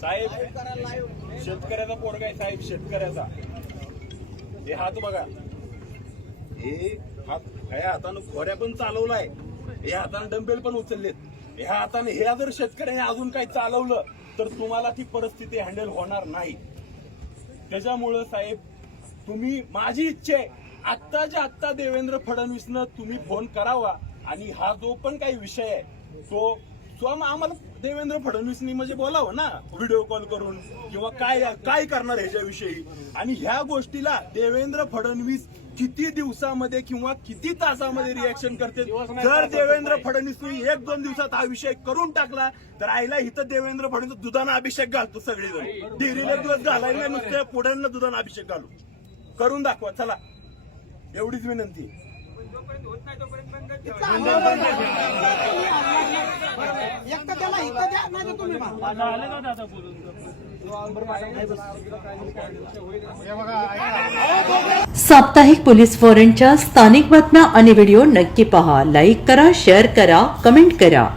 साहेब शेतकऱ्याचा पोरगा आहे साहेब, शेतकऱ्याचा. हे हात बघा, हे हात ह्या हातानं खोऱ्या पण चालवलाय, ह्या हाताने डंबेल पण उचललेत. ह्या हाताने ह्या जर शेतकऱ्याने अजून काही चालवलं तर तुम्हाला ती परिस्थिती हँडल होणार नाही. त्याच्यामुळं साहेब तुम्ही, माझी इच्छा आहे आत्ताच्या आत्ता देवेंद्र फडणवीसनं तुम्ही फोन करावा आणि हा जो पण काही विषय आहे तो आम्हाला देवेंद्र फडणवीसनी म्हणजे बोलावं ना, व्हिडिओ कॉल करून किंवा काय करणार ह्याच्याविषयी. आणि ह्या गोष्टीला देवेंद्र फडणवीस किती दिवसामध्ये किंवा किती तासामध्ये रिएक्शन करते. जर देवेंद्र फडणवीसनी 1-2 दिवसात हा विषय करून टाकला तर आईला इथं देवेंद्र फडणवीस दुधाना अभिषेक घालतो सगळेजण. डेअरीला दिवस घालायला नुसतं पुढ्यांना दुधाना अभिषेक घालू, करून दाखवा चला, एवढीच विनंती. साप्ताहिक पोलीस वॉरंटच्या स्थानिक बातम्या आणि व्हिडिओ नक्की पहा. लाईक करा, शेअर करा, कमेंट करा.